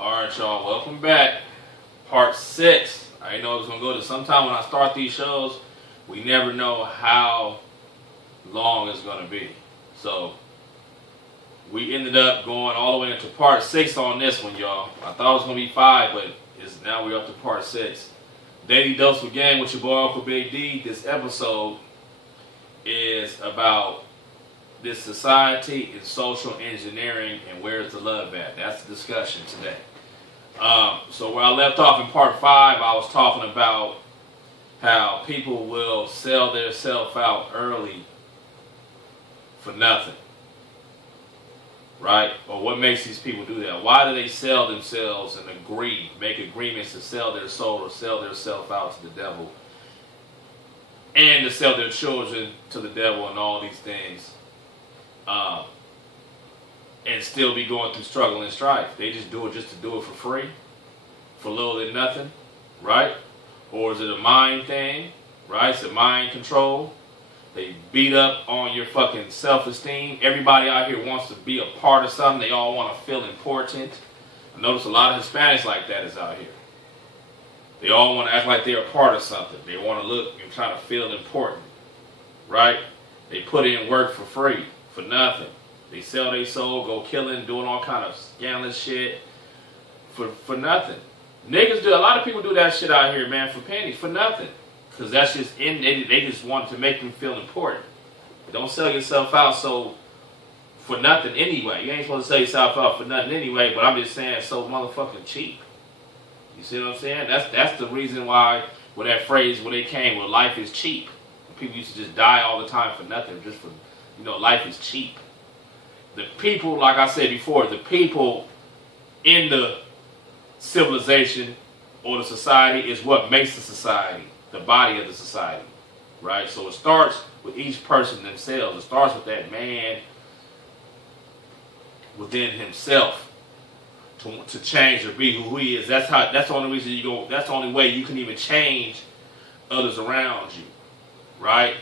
Alright, y'all, welcome back. Part 6. I didn't know it was going to go to sometime when I start these shows, we never know how long it's going to be. So, we ended up going all the way into part 6 on this one, y'all. I thought it was going to be 5, but now we're up to part 6. Daily Dose with Gang with your boy Uncle Big D. This episode is about this society and social engineering and where's the love at. That's the discussion today. So where I left off in part 5, I was talking about how people will sell their self out early for nothing. Right? Or what makes these people do that? Why do they sell themselves and make agreements to sell their soul or sell their self out to the devil? And to sell their children to the devil and all these things. And still be going through struggle and strife. They just do it just to do it for free. For little than nothing. Right? Or is it a mind thing? Right? It's a mind control. They beat up on your fucking self-esteem. Everybody out here wants to be a part of something. They all want to feel important. I notice a lot of Hispanics like that is out here. They all want to act like they're a part of something. They want to look and try to feel important. Right? They put in work for free. For nothing. They sell their soul, go killing, doing all kind of scandalous shit. For nothing. Niggas do, a lot of people do that shit out here, man, for pennies. For nothing. Because that's just they just want to make them feel important. Don't sell yourself out for nothing anyway. You ain't supposed to sell yourself out for nothing anyway, but I'm just saying so motherfucking cheap. You see what I'm saying? That's the reason why with that phrase where they came where life is cheap. People used to just die all the time for nothing, just for life is cheap. The people, like I said before, the people in the civilization or the society is what makes the society. The body of the society, right? So it starts with each person themselves. It starts with that man within himself to change or be who he is. That's the only reason you go. That's the only way you can even change others around you, right?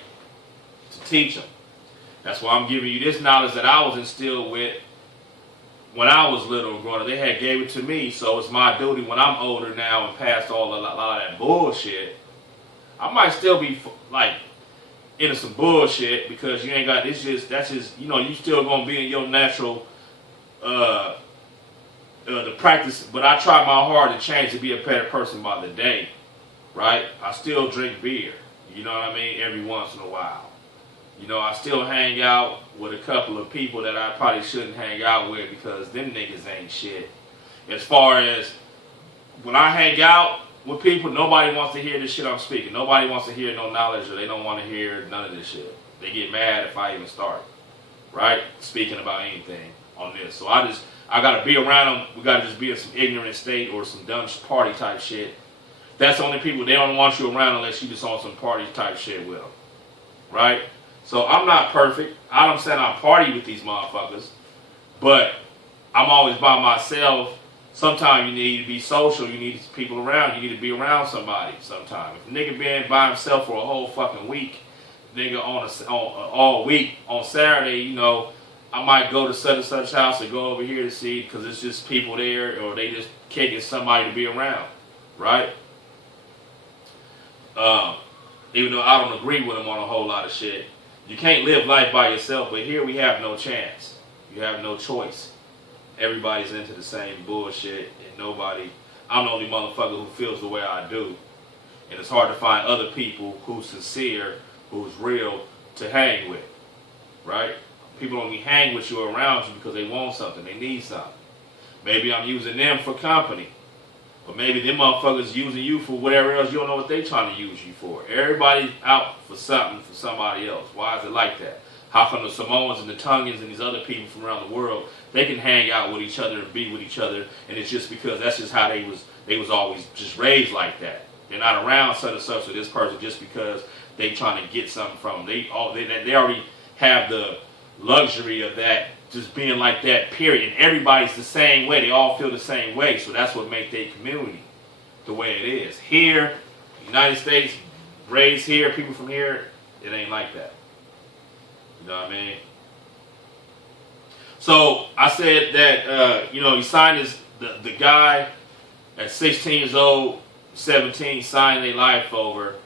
To teach them. That's why I'm giving you this knowledge that I was instilled with when I was little and growing up. They had gave it to me, so it's my duty when I'm older now and past a lot of that bullshit. I might still be like into some bullshit because you ain't got that's just you still gonna be in your natural the practice, but I try my hard to change to be a better person by the day, right? I still drink beer, you know what I mean, every once in a while. I still hang out with a couple of people that I probably shouldn't hang out with because them niggas ain't shit. As far as when I hang out with people, nobody wants to hear this shit I'm speaking. Nobody wants to hear no knowledge or they don't want to hear none of this shit. They get mad if I even start, right? Speaking about anything on this. So I got to be around them. We got to just be in some ignorant state or some dumb party type shit. That's the only people, they don't want you around unless you just on some party type shit with them, right? So I'm not perfect. I don't say I party with these motherfuckers, but I'm always by myself. Sometimes you need to be social. You need people around. You need to be around somebody sometimes. If a nigga been by himself for a whole fucking week, nigga all week, on Saturday, I might go to such and such house or go over here to see because it's just people there or they just can't get somebody to be around, right? Even though I don't agree with them on a whole lot of shit. You can't live life by yourself, but here we have no chance. You have no choice. Everybody's into the same bullshit, and I'm the only motherfucker who feels the way I do. And it's hard to find other people who's sincere, who's real, to hang with, right? People only hang with you around you because they want something, they need something. Maybe I'm using them for company, but maybe them motherfuckers using you for whatever else you don't know what they trying to use you for. Everybody's out for something for somebody else. Why is it like that? How come the Samoans and the Tongans and these other people from around the world, they can hang out with each other and be with each other, and it's just because that's just how they was always just raised like that. They're not around such and such with this person just because they trying to get something from them. They already have the luxury of that, just being like that, period. And everybody's the same way. They all feel the same way, so that's what makes their community the way it is. Here, United States, raised here, people from here, it ain't like that. You know what I mean? So I said that, you signed the guy at 16 years old, 17, signed their life over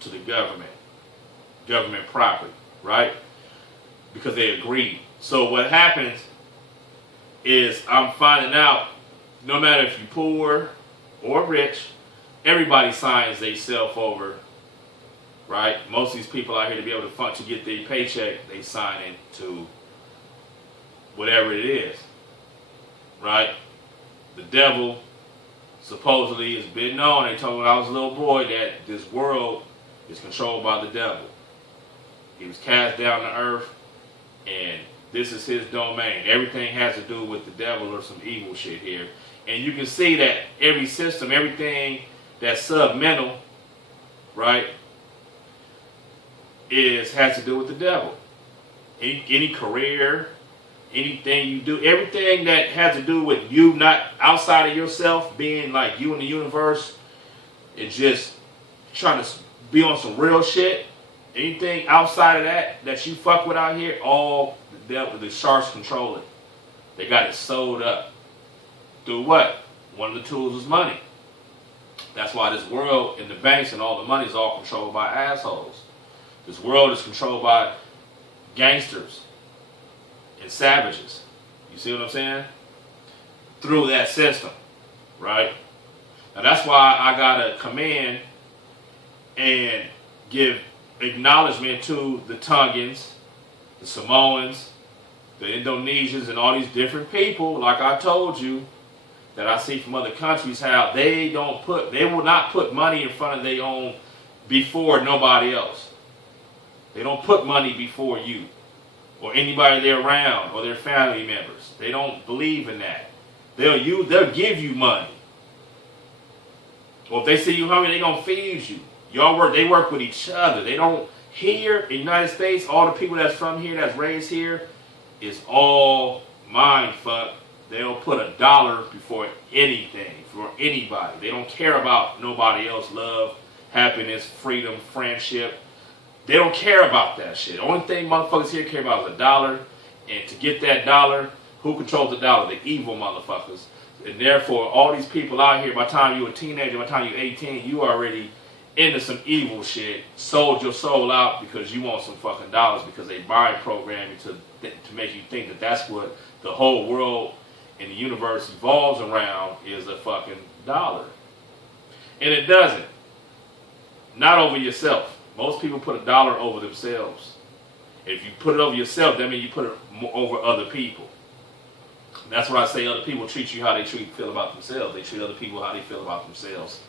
to the government property, right? Because they agreed. So what happens is I'm finding out, no matter if you're poor or rich, everybody signs themselves over, right? Most of these people out here, to be able to function, to get their paycheck, they sign into whatever it is, right? The devil supposedly has been known. They told me when I was a little boy that this world is controlled by the devil. He was cast down to earth, and this is his domain. Everything has to do with the devil or some evil shit here. And you can see that every system, everything that's submental, right, has to do with the devil. Any career, anything you do, everything that has to do with you not outside of yourself, being like you in the universe, and just trying to be on some real shit. Anything outside of that you fuck with out here, all the devil, the sharks control it. They got it sold up. Through what? One of the tools is money. That's why this world and the banks and all the money is all controlled by assholes. This world is controlled by gangsters and savages. You see what I'm saying? Through that system, right? Now that's why I gotta come in and give acknowledgement to the Tongans, the Samoans, the Indonesians, and all these different people, like I told you, that I see from other countries, how they will not put money in front of their own before nobody else. They don't put money before you or anybody they're around or their family members. They don't believe in that. They'll give you money. Or if they see you hungry, they're gonna feed you. They work with each other. They don't, here in the United States, all the people that's from here, that's raised here, is all mind fuck. They'll put $1 before anything, for anybody. They don't care about nobody else, love, happiness, freedom, friendship. They don't care about that shit. The only thing motherfuckers here care about is $1. And to get that dollar, who controls the dollar? The evil motherfuckers. And therefore, all these people out here, by the time you're a teenager, by the time you're 18, you already into some evil shit, sold your soul out because you want some fucking dollars, because they mind program you to make you think that that's what the whole world and the universe evolves around, is a fucking dollar. And it doesn't. Not over yourself. Most people put $1 over themselves. If you put it over yourself, that means you put it over other people. That's why I say other people treat you how they feel about themselves. They treat other people how they feel about themselves.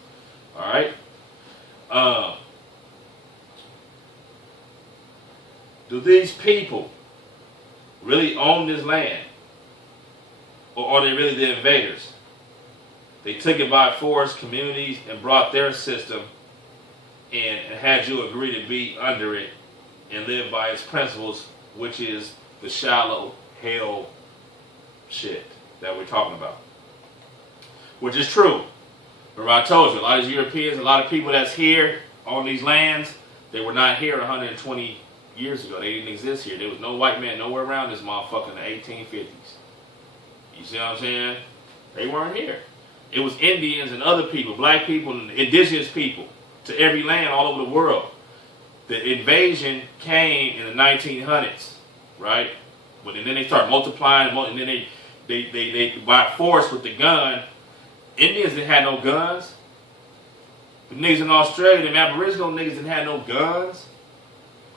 All right? Do these people really own this land? Or are they really the invaders? They took it by force, communities, and brought their system and had you agree to be under it and live by its principles, which is the shallow hell shit that we're talking about. Which is true. Remember I told you, a lot of these Europeans, a lot of people that's here on these lands, they were not here 120 years ago. They didn't exist here. There was no white man nowhere around this motherfucker in the 1850s. You see what I'm saying? They weren't here. It was Indians and other people, black people and indigenous people to every land all over the world. The invasion came in the 1900s, right? But then they start multiplying, and then they by force with the gun. Indians didn't have no guns. The niggas in Australia, them Aboriginal niggas didn't have no guns.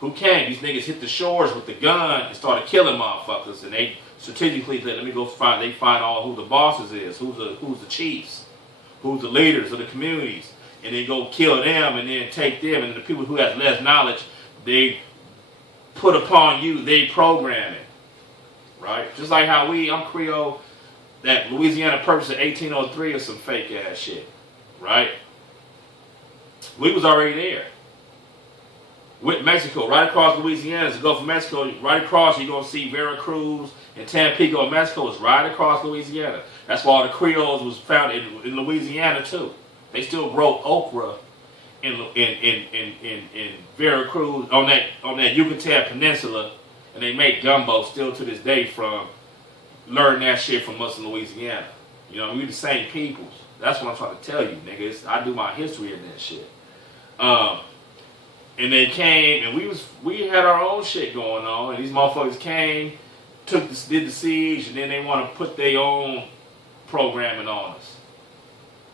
Who came? These niggas hit the shores with the gun and started killing motherfuckers, and they strategically said, let me go find. They find all who the bosses is, who's the chiefs, who's the leaders of the communities, and then go kill them, and then take them, and the people who have less knowledge, they put upon you, they program it, right? Just like how I'm Creole, that Louisiana Purchase of 1803 is some fake ass shit, right? We was already there. With Mexico, right across Louisiana, is the Gulf of Mexico, right across, you're going to see Veracruz and Tampico, Mexico is right across Louisiana. That's why all the Creoles was found in Louisiana too. They still grow okra in Veracruz, on that Yucatan Peninsula, and they make gumbo still to this day from learning that shit from us in Louisiana. You know, we the same peoples. That's what I'm trying to tell you, niggas. I do my history in that shit. And they came, and we had our own shit going on, and these motherfuckers came, did the siege, and then they want to put their own programming on us.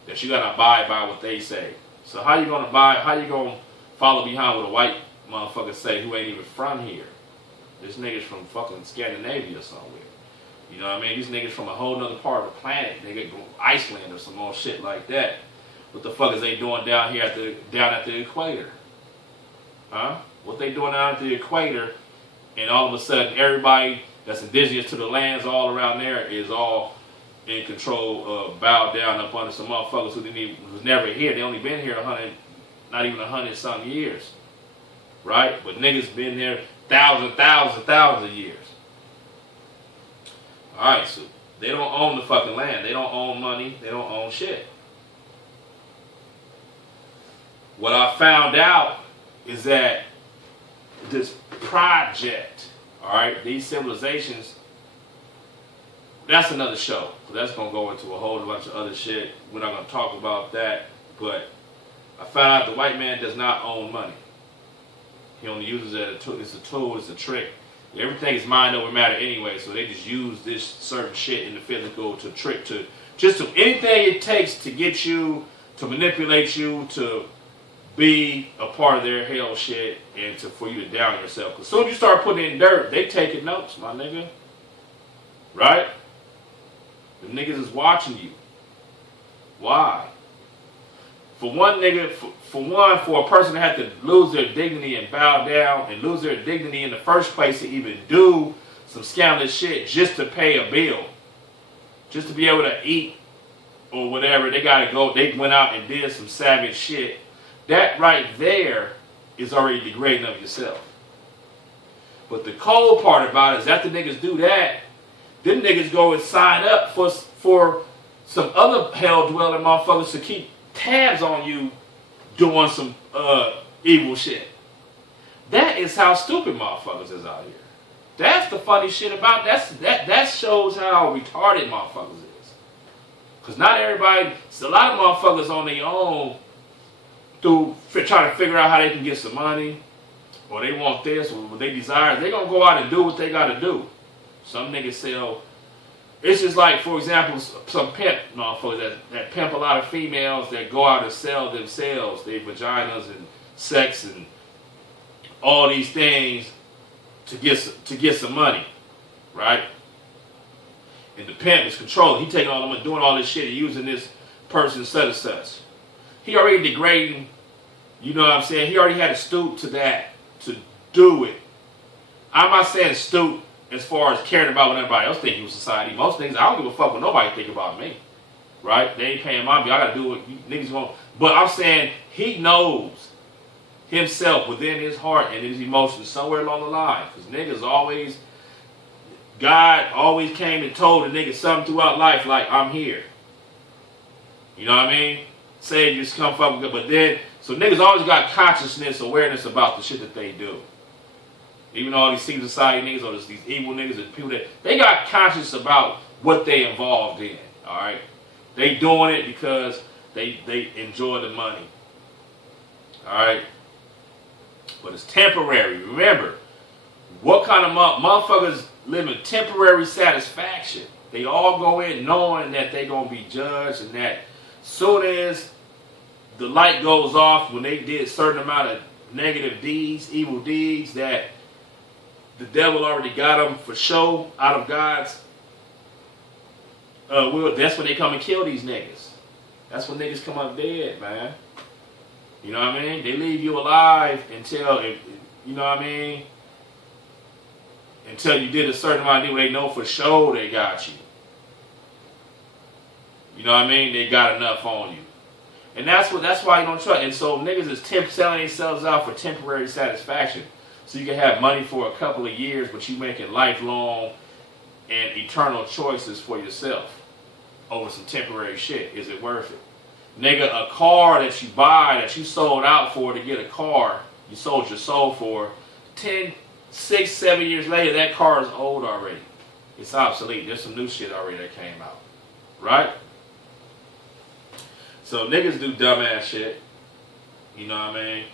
That you gotta abide by what they say. So how you gonna follow behind what a white motherfucker say who ain't even from here? This nigga's from fucking Scandinavia or somewhere. You know what I mean? These niggas from a whole nother part of the planet. Nigga from Iceland or some more shit like that. What the fuck is they doing down here down at the equator? Huh? What they doing down at the equator, and all of a sudden everybody that's indigenous to the lands all around there is all in control, bowed down up under some motherfuckers who was never here. They only been here 100, not even 100-some years. Right? But niggas been there thousands of years. Alright, so they don't own the fucking land. They don't own money. They don't own shit. What I found out is that this project, alright, these civilizations, that's another show. That's going to go into a whole bunch of other shit. We're not going to talk about that. But I found out the white man does not own money. He only uses it as a tool. It's a tool. It's a trick. Everything is mind over matter anyway. So they just use this certain shit in the physical to trick, to anything it takes to get you, to manipulate you, to be a part of their hell shit, and for you to down yourself. Because as soon as you start putting in dirt, they taking notes, my nigga. Right? The niggas is watching you. Why? For one nigga, for a person to have to lose their dignity and bow down and lose their dignity in the first place to even do some scandalous shit just to pay a bill, just to be able to eat or whatever, they gotta go. They went out and did some savage shit. That right there is already degrading of yourself. But the cold part about it is after niggas do that, them niggas go and sign up for some other hell-dwelling motherfuckers to keep tabs on you doing some evil shit. That is how stupid motherfuckers is out here. That's the funny shit about that shows how retarded motherfuckers is. Because not everybody, a lot of motherfuckers on their own trying to figure out how they can get some money, or they want this, or what they desire. They're going to go out and do what they got to do. Some niggas sell. It's just like, for example, some pimp motherfuckers that pimp a lot of females that go out and sell themselves, their vaginas and sex and all these things to get some money, right? And the pimp is controlling. He taking all the money, doing all this shit, and using this person such and such. He already degrading, you know what I'm saying? He already had to stoop to that, to do it. I'm not saying stoop as far as caring about what everybody else thinks in society. Most things, I don't give a fuck what nobody think about me. Right? They ain't paying my bill. I gotta do what niggas want. But I'm saying he knows himself within his heart and his emotions somewhere along the line. Because niggas always, God always came and told a nigga something throughout life like, I'm here. You know what I mean? Say you just come fuck with, but then, so niggas always got consciousness, awareness about the shit that they do. Even though all these secret society niggas, or these evil niggas, and people that, they got conscious about what they involved in, alright? They doing it because they enjoy the money. Alright? But it's temporary. Remember, what kind of motherfuckers live in temporary satisfaction? They all go in knowing that they gonna be judged, and that soon as the light goes off, when they did a certain amount of negative deeds, evil deeds, that the devil already got them for show out of God's will. That's when they come and kill these niggas. That's when niggas come up dead, man. You know what I mean? They leave you alive until, you know what I mean? Until you did a certain amount of deal, they know for sure they got you. You know what I mean? They got enough on you. And that's why you don't trust. And so niggas is selling themselves out for temporary satisfaction. So you can have money for a couple of years, but you making lifelong and eternal choices for yourself over some temporary shit. Is it worth it? Nigga, a car that you buy, that you sold out for to get a car, you sold your soul for, 10, 6, 7 years later, that car is old already. It's obsolete. There's some new shit already that came out. Right? So niggas do dumbass shit. You know what I mean?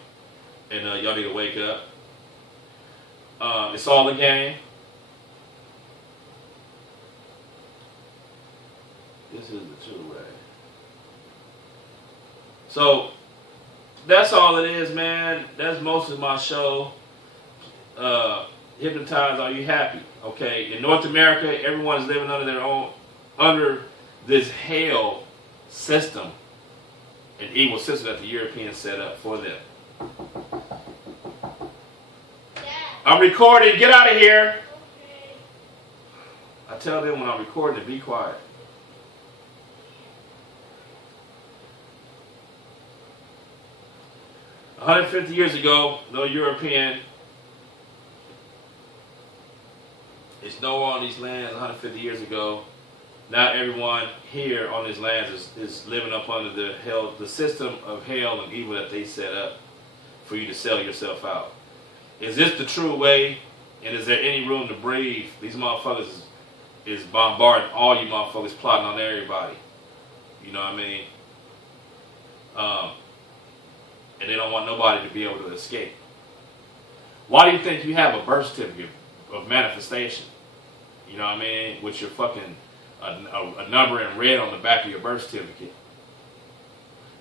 And y'all need to wake up. It's all a game. This is the true way. So that's all it is, man. That's most of my show. Hypnotize, are you happy? Okay, in North America, everyone's living under this hell system, an evil system that the Europeans set up for them. I'm recording. Get out of here. Okay. I tell them when I'm recording to be quiet. $150 years ago, no European is nowhere on these lands. 150 years ago, not everyone here on these lands is living up under the system of hell and evil that they set up for you to sell yourself out. Is this the true way? And is there any room to breathe? These motherfuckers is bombarding all you motherfuckers, plotting on everybody. You know what I mean? And they don't want nobody to be able to escape. Why do you think you have a birth certificate of manifestation? You know what I mean? With your fucking a number in red on the back of your birth certificate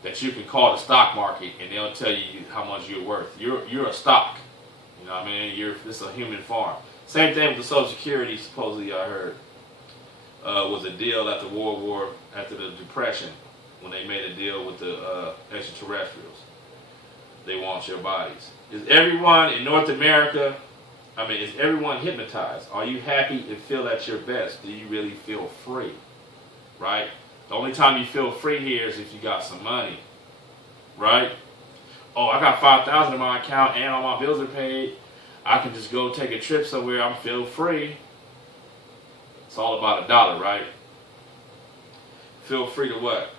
that you can call the stock market and they'll tell you how much you're worth. You're a stock. You know what I mean? This is a human farm. Same thing with the Social Security. Supposedly, I heard was a deal after World War, after the Depression, when they made a deal with the extraterrestrials. They want your bodies. Is everyone in North America, is everyone hypnotized? Are you happy and feel at your best? Do you really feel free? Right? The only time you feel free here is if you got some money. Right? Oh, I got $5,000 in my account and all my bills are paid. I can just go take a trip somewhere. I'm feel free. It's all about $1, right? Feel free to what?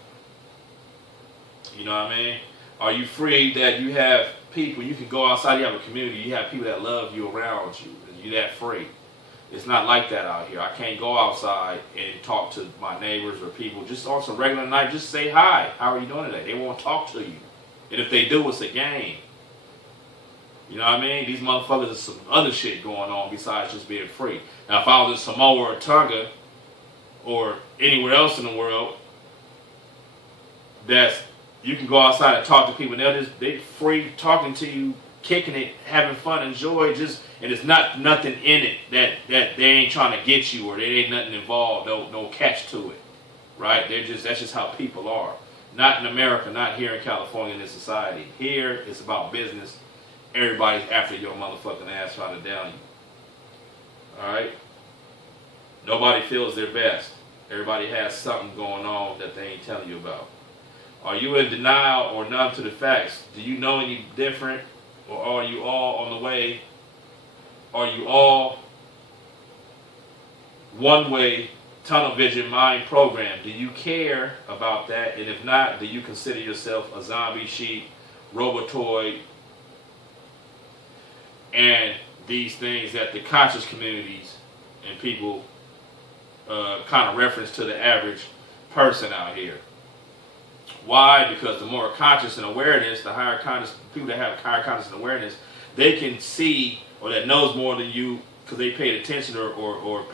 You know what I mean? Are you free that you have people, you can go outside, you have a community, you have people that love you around you, and you're that free? It's not like that out here. I can't go outside and talk to my neighbors or people just on some regular night, just say hi. How are you doing today? They won't talk to you. And if they do, it's a game. You know what I mean? These motherfuckers, there's some other shit going on besides just being free. Now, if I was in Samoa or Tonga or anywhere else in the world, you can go outside and talk to people. And they free talking to you, kicking it, having fun, enjoy. And it's not nothing in it that they ain't trying to get you or there ain't nothing involved. No catch to it, right? That's just how people are. Not in America, not here in California in this society. Here, it's about business. Everybody's after your motherfucking ass trying to down you. All right? Nobody feels their best. Everybody has something going on that they ain't telling you about. Are you in denial or numb to the facts? Do you know any different? Or are you all on the way? Are you all one-way, tunnel vision mind program? Do you care about that? And if not, do you consider yourself a zombie sheep, robotoid, and these things that the conscious communities and people kind of reference to the average person out here? Why? Because the more conscious and awareness, the higher conscious people that have higher conscious and awareness, they can see or that knows more than you because they paid attention or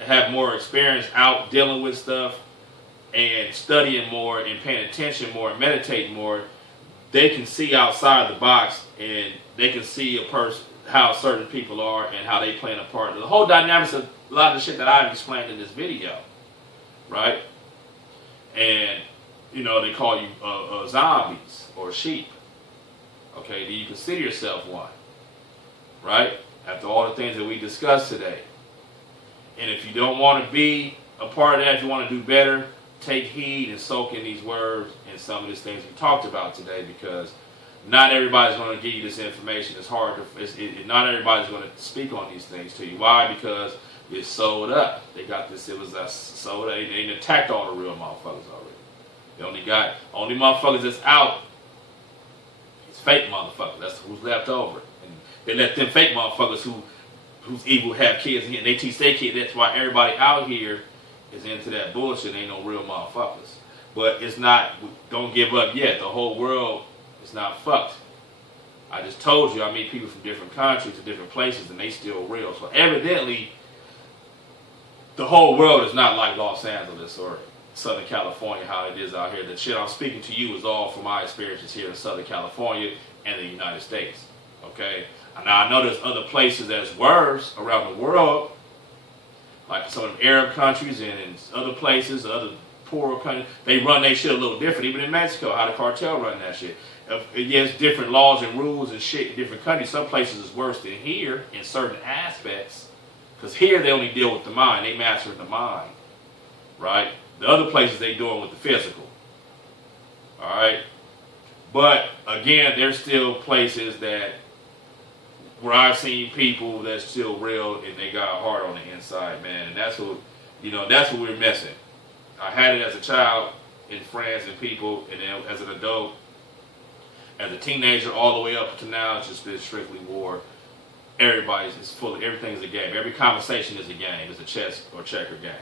have more experience out dealing with stuff and studying more and paying attention more and meditating more. They can see outside the box and they can see a person, how certain people are and how they play a part. The whole dynamics of a lot of the shit that I've explained in this video, right? And you know, they call you zombies or sheep. Okay, do you consider yourself one? Right? After all the things that we discussed today. And if you don't want to be a part of that, if you want to do better, take heed and soak in these words and some of these things we talked about today, because not everybody's going to give you this information. It's hard to, not everybody's going to speak on these things to you. Why? Because it's sold up. They got this, it was sold up. They ain't attacked all the real motherfuckers already. They only motherfuckers that's out is fake motherfuckers. That's who's left over. And they let them fake motherfuckers who's evil have kids and they teach their kids. That's why everybody out here is into that bullshit. Ain't no real motherfuckers. But it's not, don't give up yet. The whole world is not fucked. I just told you I meet people from different countries to different places and they still real. So evidently, the whole world is not like Los Angeles or Southern California, how it is out here. The shit I'm speaking to you is all from my experiences here in Southern California and the United States. Okay? Now I know there's other places that's worse around the world, like some of the Arab countries and in other places, other poorer countries. They run their shit a little different. Even in Mexico, how the cartel run that shit. Yes, different laws and rules and shit in different countries. Some places is worse than here in certain aspects. Because here they only deal with the mind. They master the mind. Right? The other places they doing with the physical. Alright? But, again, there's still places that where I've seen people that's still real and they got a heart on the inside, man. And that's what, that's what we're missing. I had it as a child in friends and people, and then as an adult, as a teenager, all the way up to now, it's just been strictly war. Everybody's full of, everything is a game. Every conversation is a game. It's a chess or checker game.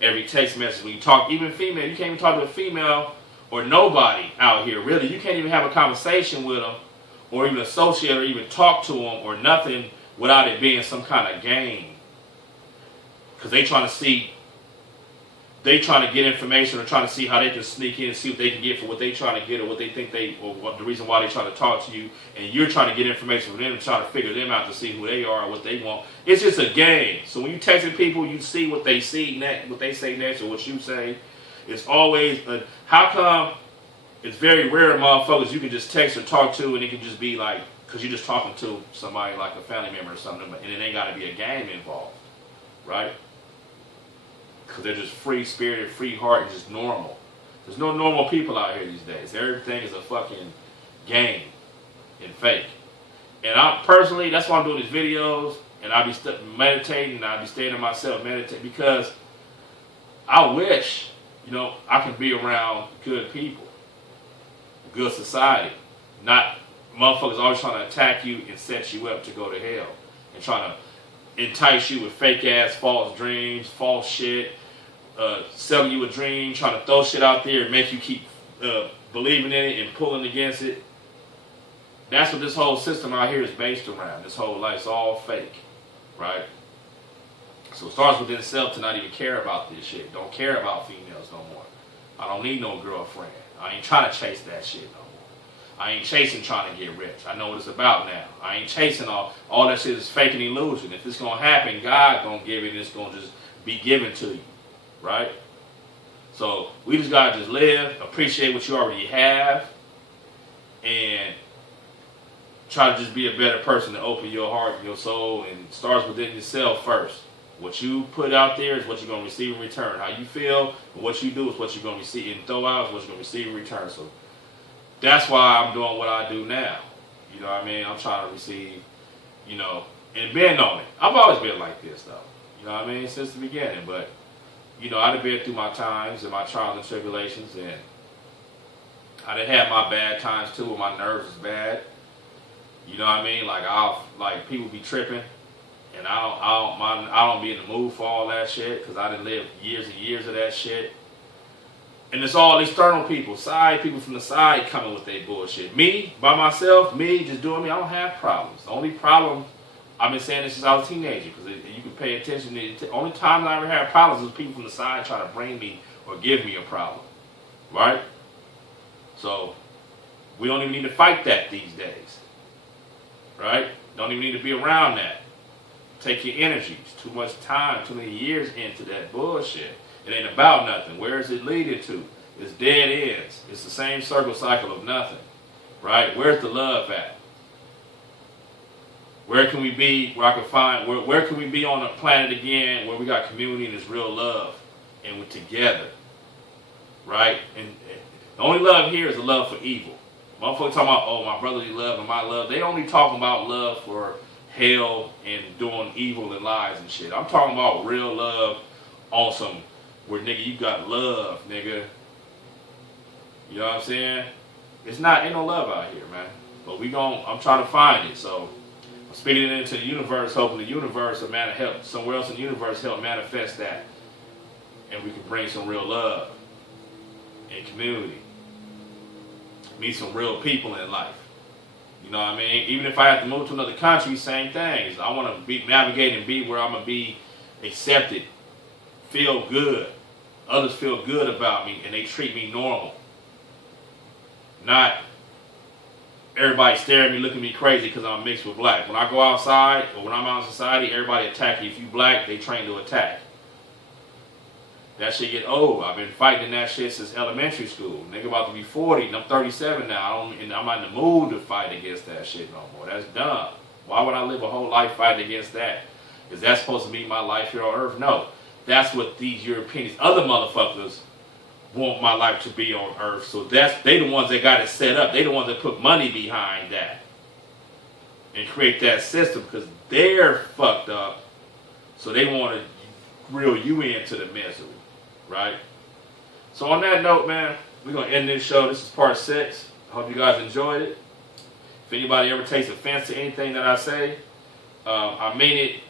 Every text message, when you talk, even female, you can't even talk to a female or nobody out here, really. You can't even have a conversation with them or even associate or even talk to them or nothing without it being some kind of game. Because they trying to get information or trying to see how they can sneak in and see what they can get for what they trying to get or what they think or what the reason why they trying to talk to you, and you're trying to get information from them and trying to figure them out to see who they are or what they want. It's just a game. So when you texting people, you see what they see next, what they say next or what you say. It's always how come it's very rare motherfuckers you can just text or talk to and it can just be like, because you're just talking to somebody like a family member or something, and it ain't got to be a game involved, right? Because they're just free-spirited, free heart, and just normal. There's no normal people out here these days. Everything is a fucking game and fake. And I personally, that's why I'm doing these videos, and I be meditating, and I be staying to myself, meditating, because I wish, I can be around good people, good society, not motherfuckers always trying to attack you and set you up to go to hell, and trying to entice you with fake-ass false dreams, false shit, selling you a dream, trying to throw shit out there and make you keep believing in it and pulling against it. That's what this whole system out here is based around. This whole life's all fake, right? So it starts within self to not even care about this shit. Don't care about females no more. I don't need no girlfriend. I ain't trying to chase that shit no more. I ain't chasing trying to get rich. I know what it's about now. I ain't chasing all that shit is fake and illusion. If it's going to happen, God going to give it and it's going to just be given to you. Right? So we just got to just live, appreciate what you already have, and try to just be a better person to open your heart and your soul, and it starts within yourself first. What you put out there is what you're going to receive in return. How you feel and what you do is what you're going to receive, and throw out is what you're going to receive in return. So that's why I'm doing what I do now. You know what I mean? I'm trying to receive, and been on it. I've always been like this, though. You know what I mean? Since the beginning. But, I've been through my times and my trials and tribulations, and I done had my bad times, too, when my nerves was bad. You know what I mean? Like, people be tripping, and I don't be in the mood for all that shit, because I done lived years and years of that shit. And it's all external people from the side coming with their bullshit. Me, by myself, me, just doing me, I don't have problems. The only problem, I've been saying this since I was a teenager, because you can pay attention. The only time I ever had problems was people from the side trying to bring me or give me a problem. Right? So, we don't even need to fight that these days. Right? Don't even need to be around that. Take your energies. Too much time, too many years into that bullshit. It ain't about nothing. Where is it leading to? It's dead ends. It's the same circle cycle of nothing. Right? Where's the love at? Where can we be, where I can find, where can we be on the planet again where we got community and there's real love and we're together? Right? And the only love here is the love for evil. Motherfuckers talking about, oh, my brotherly love and my love. They only talking about love for hell and doing evil and lies and shit. I'm talking about real love on some, where nigga, you got love, nigga. You know what I'm saying? Ain't no love out here, man. But I'm trying to find it. So I'm speaking it into the universe, hoping the universe will help somewhere else in the universe help manifest that. And we can bring some real love. and community. Meet some real people in life. You know what I mean? Even if I have to move to another country, same things. I want to be navigate and be where I'm going to be accepted, feel good. Others feel good about me and they treat me normal. Not everybody staring at me, looking at me crazy because I'm mixed with black. When I go outside or when I'm out in society, everybody attack you. If you black, they train to attack. That shit get old. I've been fighting that shit since elementary school. Nigga about to be 40 and I'm 37 now. I'm not in the mood to fight against that shit no more. That's dumb. Why would I live a whole life fighting against that? Is that supposed to be my life here on earth? No. That's what these Europeans, other motherfuckers, want my life to be on earth. So they the ones that got it set up. They the ones that put money behind that and create that system because they're fucked up. So they want to reel you into the misery, right? So on that note, man, we're going to end this show. This is part 6. I hope you guys enjoyed it. If anybody ever takes offense to anything that I say, I mean it.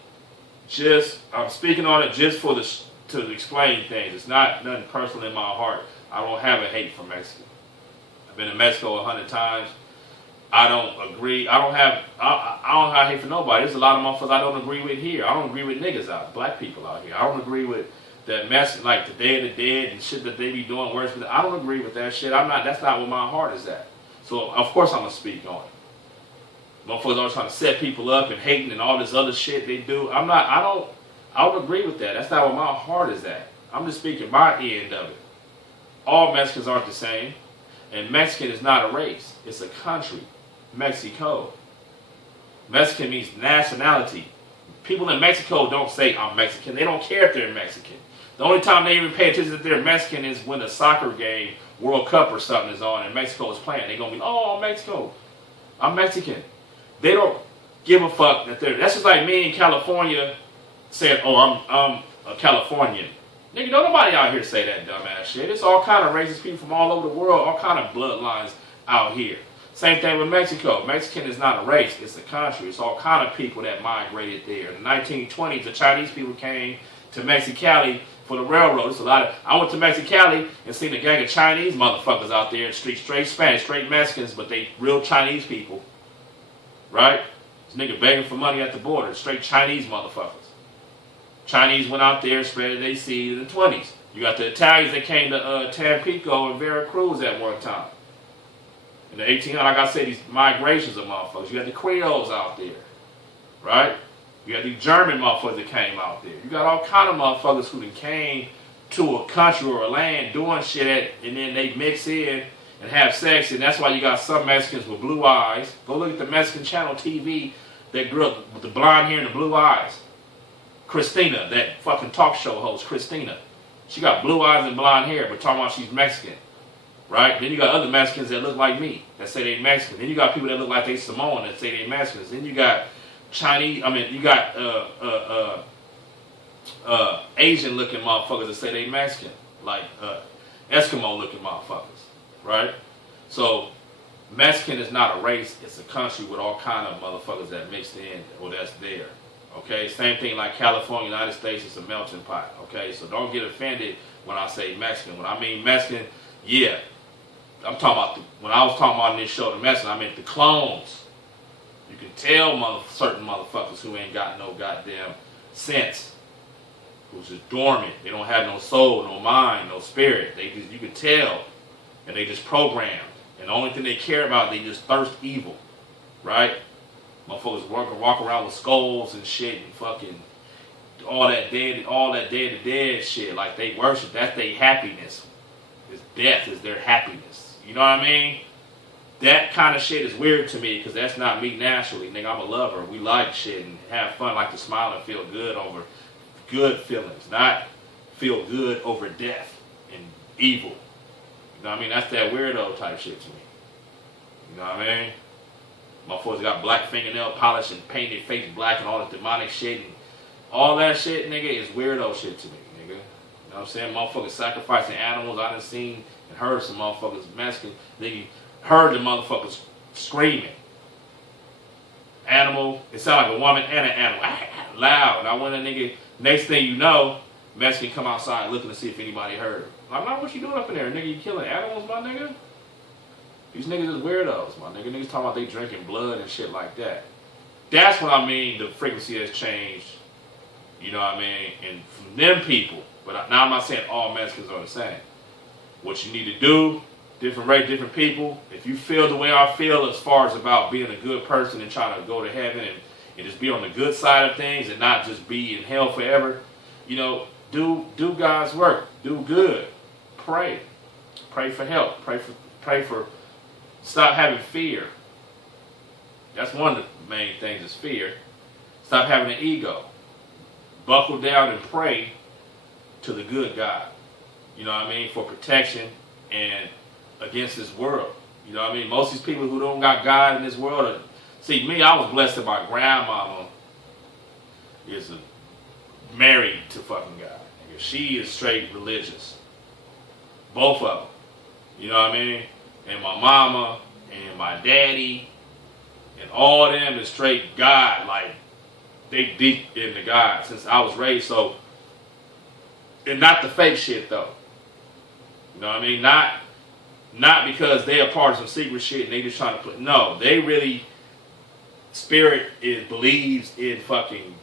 I'm speaking on it just to explain things. It's not nothing personal in my heart. I don't have a hate for Mexico. I've been to Mexico 100 times. I don't agree. I don't have hate for nobody. There's a lot of motherfuckers I don't agree with here. I don't agree with niggas black people out here. I don't agree with that mess, like the Day of the Dead and shit that they be doing worse. I don't agree with that shit. That's not where my heart is at. So of course I'm gonna speak on it. Motherfuckers always trying to set people up and hating and all this other shit they do. I don't agree with that. That's not where my heart is at. I'm just speaking my end of it. All Mexicans aren't the same. And Mexican is not a race. It's a country. Mexico. Mexican means nationality. People in Mexico don't say I'm Mexican. They don't care if they're Mexican. The only time they even pay attention that they're Mexican is when a soccer game, World Cup or something is on and Mexico is playing. They're going to be, oh, Mexico. I'm Mexican. They don't give a fuck that they're... That's just like me in California saying, oh, I'm a Californian. Nigga, don't nobody out here say that dumbass shit. It's all kind of racist people from all over the world, all kind of bloodlines out here. Same thing with Mexico. Mexican is not a race, it's a country. It's all kind of people that migrated there. In the 1920s, the Chinese people came to Mexicali for the railroad. It's a lot of... I went to Mexicali and seen a gang of Chinese motherfuckers out there in the street, straight Spanish, straight Mexicans, but they real Chinese people. Right? This nigga begging for money at the border. Straight Chinese motherfuckers. Chinese went out there and spread their seed in the 20s. You got the Italians that came to Tampico and Veracruz at one time. In the 1800s, like I said, these migrations of motherfuckers. You got the Creoles out there. Right? You got the German motherfuckers that came out there. You got all kind of motherfuckers who came to a country or a land doing shit and then they mix in and have sex, and that's why you got some Mexicans with blue eyes. Go look at the Mexican channel TV that grew up with the blonde hair and the blue eyes. Christina, that fucking talk show host, Christina. She got blue eyes and blonde hair, but talking about she's Mexican. Right? Then you got other Mexicans that look like me, that say they Mexican. Then you got people that look like they Samoan that say they Mexicans. Then you got Asian looking motherfuckers that say they Mexican. Like Eskimo looking motherfuckers. Right? So, Mexican is not a race, it's a country with all kind of motherfuckers that mixed in or that's there. Okay? Same thing like California, United States, it's a melting pot. Okay? So don't get offended when I say Mexican. When I mean Mexican, yeah. I'm talking about, when I was talking about in this show, the Mexican, I meant the clones. You can tell certain motherfuckers who ain't got no goddamn sense. Who's just dormant. They don't have no soul, no mind, no spirit. You can tell. And they just programmed. And the only thing they care about, they just thirst evil. Right? Motherfuckers walk around with skulls and shit and fucking all that dead shit. Like they worship. That's their happiness. Death is their happiness. You know what I mean? That kind of shit is weird to me because that's not me naturally. Nigga, I'm a lover. We like shit and have fun, like to smile and feel good over good feelings. Not feel good over death and evil. You know what I mean? That's that weirdo type shit to me. You know what I mean? Motherfuckers got black fingernail polish and paint their face black and all this demonic shit. And all that shit, nigga, is weirdo shit to me, nigga. You know what I'm saying? Motherfuckers sacrificing animals. I done seen and heard some motherfuckers Mexican. They heard the motherfuckers screaming. Animal. It sounded like a woman and an animal. Loud. And I went a nigga, next thing you know, Mexican come outside looking to see if anybody heard him. I'm not, what you doing up in there, nigga? You killing animals, my nigga? These niggas is weirdos, my nigga. Niggas talking about they drinking blood and shit like that. That's what I mean, the frequency has changed. You know what I mean? And from them people, but now I'm not saying all Mexicans are the same. What you need to do, different race, different people. If you feel the way I feel as far as about being a good person and trying to go to heaven and just be on the good side of things and not just be in hell forever, you know, do God's work. Do good. Pray. Pray for help. Pray for stop having fear. That's one of the main things is fear. Stop having an ego. Buckle down and pray to the good God. You know what I mean? For protection and against this world. You know what I mean? Most of these people who don't got God in this world are, see, me, I was blessed that my grandmama is married to fucking God. She is straight religious. Both of them. You know what I mean? And my mama and my daddy and all of them is straight God. Like, they deep into God since I was raised. So, and not the fake shit though. You know what I mean? Not because they are part of some secret shit and they just trying to put, no, they really, spirit believes in fucking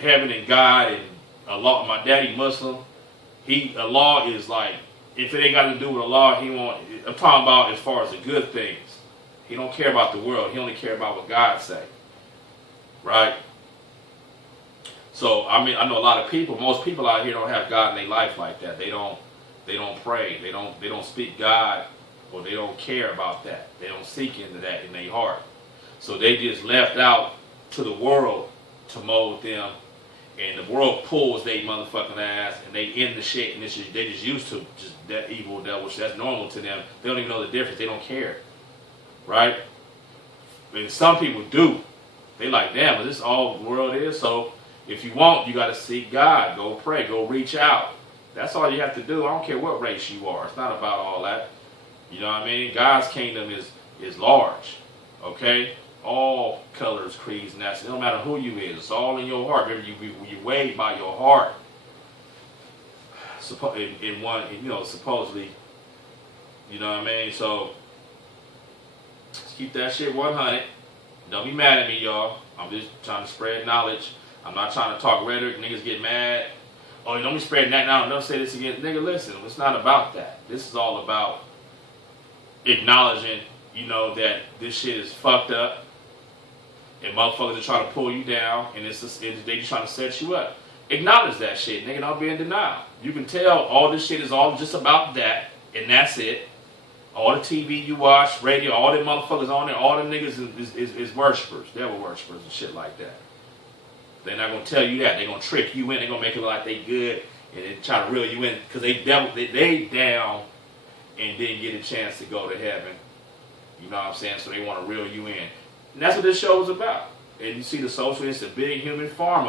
heaven and God and Allah. My daddy Muslim, Allah is like, if it ain't got to do with Allah, he won't, I'm talking about as far as the good things. He don't care about the world. He only care about what God say. Right? So, I mean, I know a lot of people, most people out here don't have God in their life like that. They don't pray. They don't speak God, or they don't care about that. They don't seek into that in their heart. So they just left out to the world to mold them, and the world pulls they motherfucking ass, and they in the shit, and they just used to just that evil devil shit. That's normal to them. They don't even know the difference. They don't care, right? And some people do. They like, damn, this is all the world is. So if you want, you got to seek God. Go pray. Go reach out. That's all you have to do. I don't care what race you are. It's not about all that. You know what I mean? God's kingdom is large. Okay? All colors, creeds, and that's it. Don't matter who you is. It's all in your heart. Remember, you weighed by your heart. In one, you know, supposedly. You know what I mean? So let's keep that shit 100. Don't be mad at me, y'all. I'm just trying to spread knowledge. I'm not trying to talk rhetoric. Niggas get mad. Oh, don't be spreading that now. Don't say this again. Nigga, listen. It's not about that. This is all about acknowledging, you know, that this shit is fucked up. And motherfuckers are trying to pull you down. And they just trying to set you up. Acknowledge that shit. Nigga, don't be in denial. You can tell all this shit is all just about that. And that's it. All the TV you watch, radio, all them motherfuckers on there, all them niggas is worshipers. Devil worshipers and shit like that. They're not going to tell you that. They're going to trick you in. They're going to make it look like they good. And they try to reel you in. Because they down and didn't get a chance to go to heaven. You know what I'm saying? So they want to reel you in. And that's what this show is about. And you see the socialists, the big human pharma.